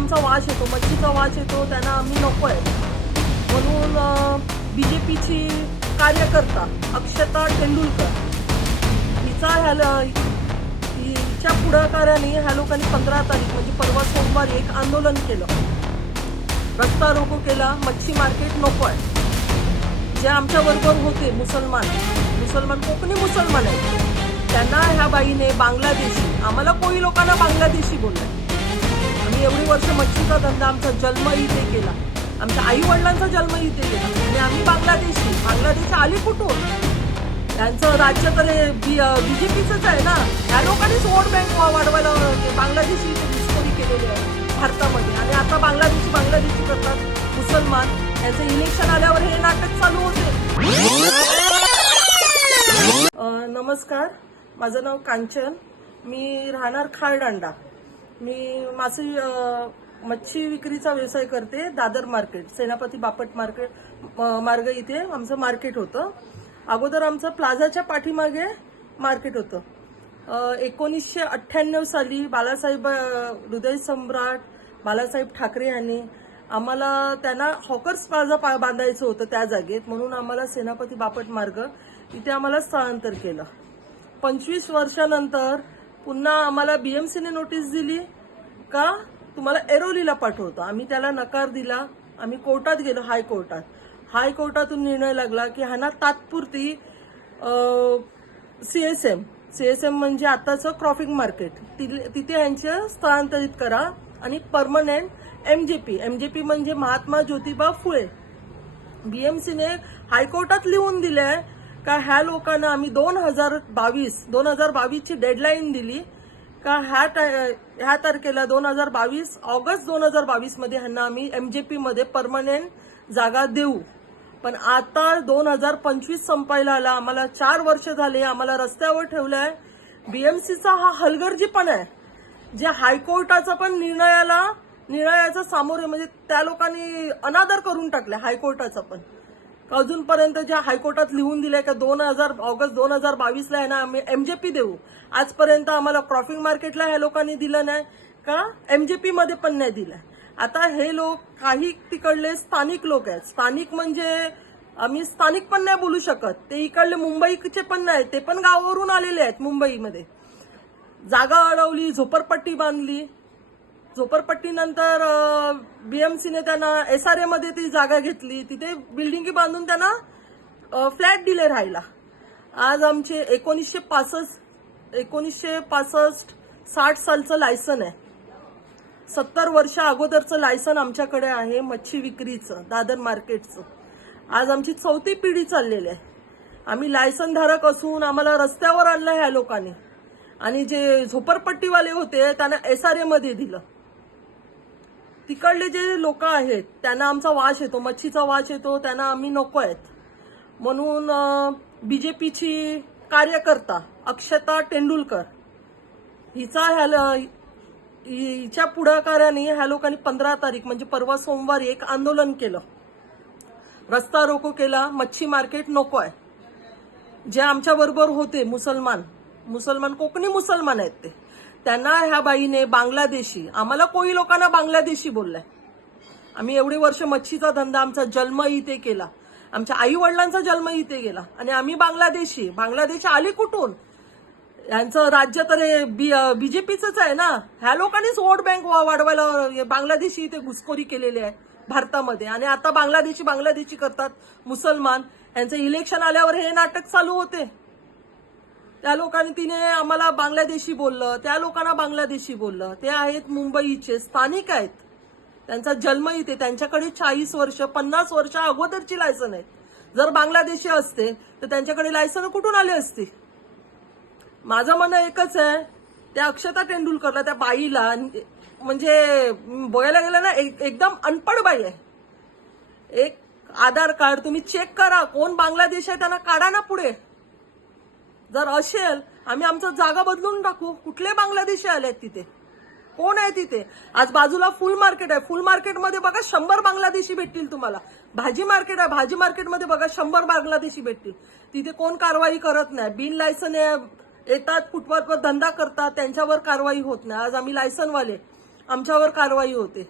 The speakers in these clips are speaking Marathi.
आमचा वास येतो, मच्छीचा वास येतो, त्यांना आम्ही नको आहे म्हणून BJPची कार्यकर्ता अक्षता टेंडुलकर हिच्या पुढाकाराने ह्या लोकांनी 15 तारीख म्हणजे परवा सोमवारी एक आंदोलन केलं, रस्ता रोको केला, मच्छी मार्केट नको आहे. जे आमच्या बरोबर होते मुसलमान कोकणी मुसलमान आहेत, त्यांना ह्या बाईने बांगलादेशी, आम्हाला कोळी लोकांना बांगलादेशी बोललाय. आम्ही एवढी वर्ष मच्छीचा धंदा, आमचा जन्म इथे केला, आमच्या आई वडिलांचा जन्म इथे केला आणि आम्ही बांगलादेश आली कुठून? त्यांचं राज्य तर BJPचंच आहे ना. ह्या लोकांनीच वोट बँक वाढवायला बांगलादेशी इथे घुसखोरी केलेली आहे भारतामध्ये आणि आता बांगलादेशी करतात मुसलमान. यांचं इलेक्शन आल्यावर हे नाटक चालू होते. नमस्कार, माझं नाव कांचन, मी राहणार खारदांडा. मी मच्छी विक्रीचा व्यवसाय करते. दादर मार्केट, सेनापती बापट मार्ग इथे आमचं मार्केट होतं. अगोदर आमचं प्लाझाच्या पाठीमागे मार्केट होतं. 1998 साली बाळासाहेब हृदय सम्राट बाळासाहेब ठाकरे यांनी आम्हाला त्यांना हॉकर्स प्लाझा बांधायचं होतं त्या जागेत, म्हणून आम्हाला सेनापती बापट मार्ग इथे आम्हाला स्थलांतर केलं. 25 वर्षानंतर पुन्हा आम्हाला BMCने नोटीस दिली का तुम्हाला ऐरोलीला पाठवतो. आम्ही त्याला नकार दिला. आम्ही कोर्टात गेलो, हायकोर्टातून निर्णय लागला की ह्यांना तात्पुरती CSM म्हणजे आताचं क्रॉपिंग मार्केट तिथे यांचं स्थलांतरित करा आणि परमनंट MJP म्हणजे महात्मा ज्योतिबा फुले. BMCने हायकोर्टात लिहून दिलंय का ह्या लोकांना आम्ही 2022ची डेडलाईन दिली का ह्या तारखेला 2022 ऑगस्ट 2022 मध्ये ह्यांना आम्ही MJP मध्ये परमनंट जागा देऊ. पण आता 2025 संपायला आला, आम्हाला 4 वर्ष झाले, आम्हाला रस्त्यावर ठेवलंय. BMCचा हा हलगर्जीपणा आहे, जे हायकोर्टाचा पण निर्णयाचा सामोरे म्हणजे त्या लोकांनी अनादर करून टाकला हायकोर्टाचा पण. अजूनपर्यंत ज्या हायकोर्टात लिहून दिलंय का ऑगस्ट 2022 ला ना आम्ही MJP देऊ, आजपर्यंत आम्हाला क्रॉपिंग मार्केटला ह्या लोकांनी दिलं नाही का MJP मध्ये पण नाही दिलंय. आता हे लोक काही तिकडले स्थानिक लोक आहेत. स्थानिक म्हणजे आम्ही स्थानिक पण नाही बोलू शकत, ते इकडले मुंबईचे पण नाही, ते पण गावावरून आलेले आहेत. मुंबईमध्ये जागा अडवली, झोपडपट्टी बांधली. झोपडपट्टीनंतर BMCने त्यांना SRA मध्ये ती जागा घेतली, तिथे बिल्डिंगी बांधून त्यांना फ्लॅट दिले राहायला. आज आमचे 1965-60 सालचं लायसन आहे. 70 वर्ष अगोदरचं लायसन आमच्याकडे आहे मच्छी विक्रीचं, दादर मार्केटचं. आज आमची 4थी पिढी चाललेली आहे. आम्ही लायसन धारक असून आम्हाला रस्त्यावर आणलं ह्या लोकांनी आणि जे झोपडपट्टीवाले होते त्यांना SRA मध्ये दिलं. तिकडले जे लोक आहेत त्यांना आमचा वास येतो, मच्छीचा वास येतो, त्यांना आम्ही नको आहेत म्हणून BJPची कार्यकर्ता अक्षता टेंडुलकर हिच्या पुढाकाराने ह्या लोकांनी 15 तारीख म्हणजे परवा सोमवारी एक आंदोलन केलं, रस्ता रोको केला, मच्छी मार्केट नको आहे. जे आमच्या बरोबर होते मुसलमान कोकणी मुसलमान आहेत, त्यांना ह्या बाईने बांगलादेशी, आम्हाला कोळी लोकांना बांगलादेशी बोललाय. आम्ही एवढी वर्ष मच्छीचा धंदा, आमचा जन्म इथे केला, आमच्या आई वडिलांचा जन्म इथे गेला आणि आम्ही बांगलादेश आली कुठून? यांचं राज्य तर BJPचंच आहे ना. ह्या लोकांनीच वोट बँक वाढवायला बांगलादेशी इथे घुसखोरी केलेली आहे भारतामध्ये आणि आता बांगलादेशी करतात मुसलमान. यांचं इलेक्शन आल्यावर हे नाटक चालू होते. त्या लोकांनी तिने आम्हाला बांगलादेशी बोललं, त्या लोकांना बांगलादेशी बोललं. ते आहेत मुंबईचे, स्थानिक आहेत, त्यांचा जन्म इथे, त्यांच्याकडे 40 वर्ष 50 वर्ष अगोदरची लायसन आहे. जर बांगलादेशी असते तर त्यांच्याकडे लायसन कुठून आली असती? माझं म्हणणं एकच आहे, त्या अक्षता टेंडुलकरला, त्या बाईला म्हणजे बोलायला गेलं ना एकदम अनपढ बाई आहे. एक आधार कार्ड तुम्ही चेक करा, कोण बांगलादेश आहे त्यांना काढा ना पुढे. जर असेल आम्ही आमचं जागा बदलून टाकू. कुठले बांगलादेशी आलेत तिथे? कोण आहे तिथे? आज बाजूला फुल मार्केट आहे, फुल मार्केटमध्ये बघा 100 बांगलादेशी भेटतील तुम्हाला. भाजी मार्केट आहे, भाजी मार्केटमध्ये बघा 100 बांगलादेशी भेटतील. तिथे कोण कारवाई करत नाही. बिन लायसन येतात, फुटपाथवर धंदा करतात, त्यांच्यावर कारवाई होत नाही. आज आम्ही लायसनवाले, आमच्यावर कारवाई होते.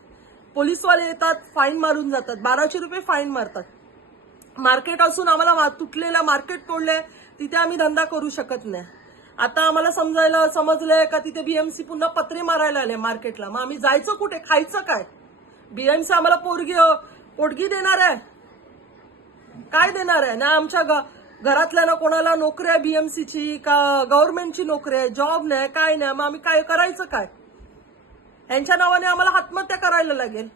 पोलीसवाले येतात, फाईन मारून जातात, 1200 रुपये फाईन मारतात. मार्केट असून आम्हाला तुटलेल्या मार्केट तोडले, तिथे आम्ही धंदा करू शकत नाही. आता आम्हाला समजलंय का तिथे बीएमसी पुन्हा पत्रे मारायला आले मार्केटला. मग आम्ही जायचं कुठे, खायचं काय? बीएमसी आम्हाला पोटगी देणार आहे? काय देणार आहे ना? आमच्या घरातल्या ना कोणाला नोकरी आहे बीएमसीची का गव्हर्नमेंटची नोकरी आहे, जॉब नाही, काय नाही. मग आम्ही काय करायचं काय? यांच्या नावाने आम्हाला आत्महत्या करायला लागेल.